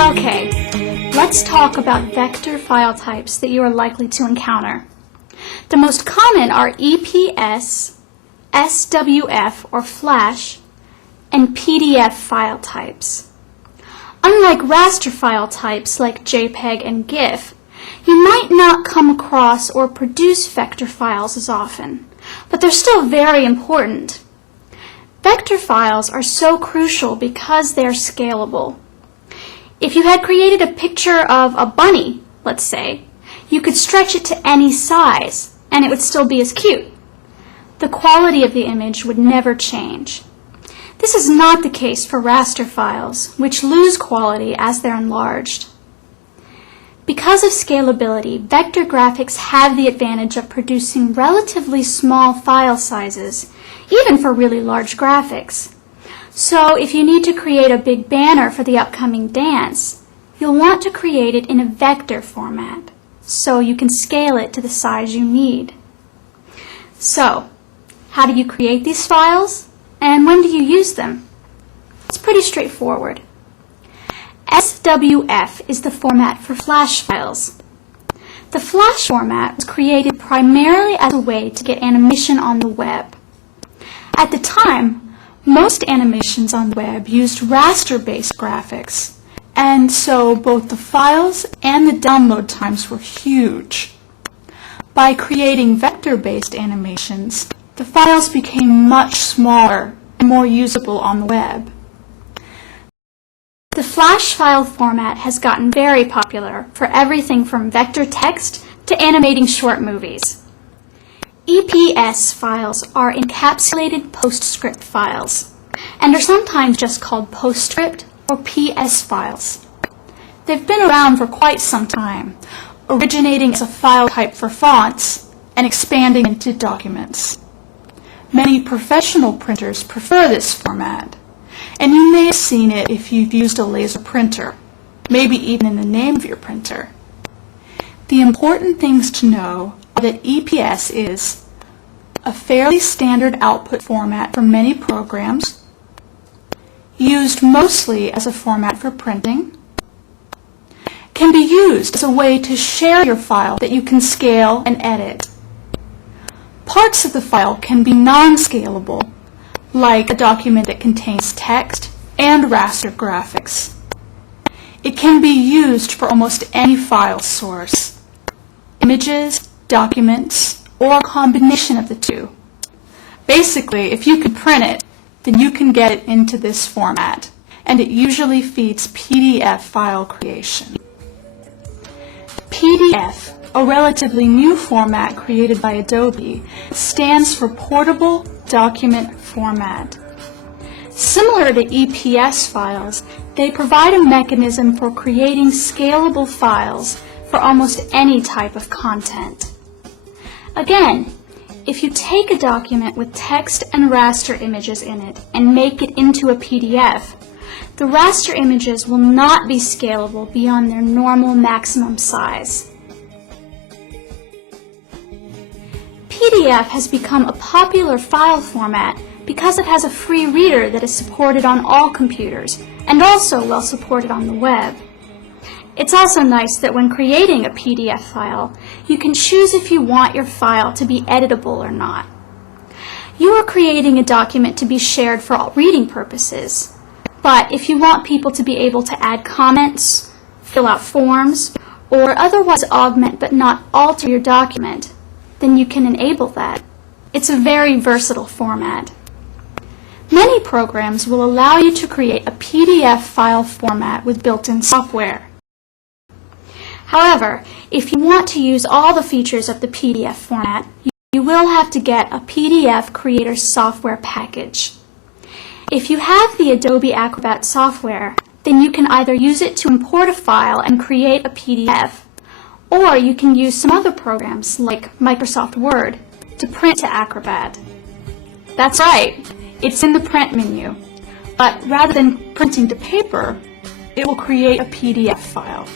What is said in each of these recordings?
Okay, let's talk about vector file types that you are likely to encounter. The most common are EPS, SWF or Flash, and PDF file types. Unlike raster file types like JPEG and GIF, you might not come across or produce vector files as often, but they're still very important. Vector files are so crucial because they're scalable. If you had created a picture of a bunny, let's say, you could stretch it to any size and it would still be as cute. The quality of the image would never change. This is not the case for raster files, which lose quality as they're enlarged. Because of scalability, vector graphics have the advantage of producing relatively small file sizes, even for really large graphics. So if you need to create a big banner for the upcoming dance, you'll want to create it in a vector format, so you can scale it to the size you need. So, how do you create these files, and when do you use them? It's pretty straightforward. SWF is the format for Flash files. The Flash format was created primarily as a way to get animation on the web. At the time, most animations on the web used raster-based graphics, and so both the files and the download times were huge. By creating vector-based animations, the files became much smaller and more usable on the web. The Flash file format has gotten very popular for everything from vector text to animating short movies. EPS files are encapsulated postscript files and are sometimes just called postscript or PS files. They've been around for quite some time, originating as a file type for fonts and expanding into documents. Many professional printers prefer this format, and you may have seen it if you've used a laser printer, maybe even in the name of your printer. The important things to know are that EPS is a fairly standard output format for many programs, used mostly as a format for printing, can be used as a way to share your file that you can scale and edit. Parts of the file can be non-scalable, like a document that contains text and raster graphics. It can be used for almost any file source, images, documents, or a combination of the two. Basically, if you can print it, then you can get it into this format, and it usually feeds PDF file creation. PDF, a relatively new format created by Adobe, stands for Portable Document Format. Similar to EPS files, they provide a mechanism for creating scalable files for almost any type of content. Again, if you take a document with text and raster images in it and make it into a PDF, the raster images will not be scalable beyond their normal maximum size. PDF has become a popular file format because it has a free reader that is supported on all computers and also well supported on the web. It's also nice that when creating a PDF file, you can choose if you want your file to be editable or not. You are creating a document to be shared for reading purposes, but if you want people to be able to add comments, fill out forms, or otherwise augment but not alter your document, then you can enable that. It's a very versatile format. Many programs will allow you to create a PDF file format with built-in software. However, if you want to use all the features of the PDF format, you will have to get a PDF Creator software package. If you have the Adobe Acrobat software, then you can either use it to import a file and create a PDF, or you can use some other programs like Microsoft Word to print to Acrobat. That's right, it's in the print menu, but rather than printing to paper, it will create a PDF file.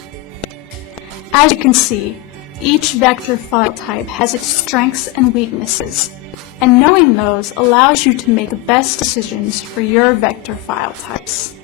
As you can see, each vector file type has its strengths and weaknesses, and knowing those allows you to make the best decisions for your vector file types.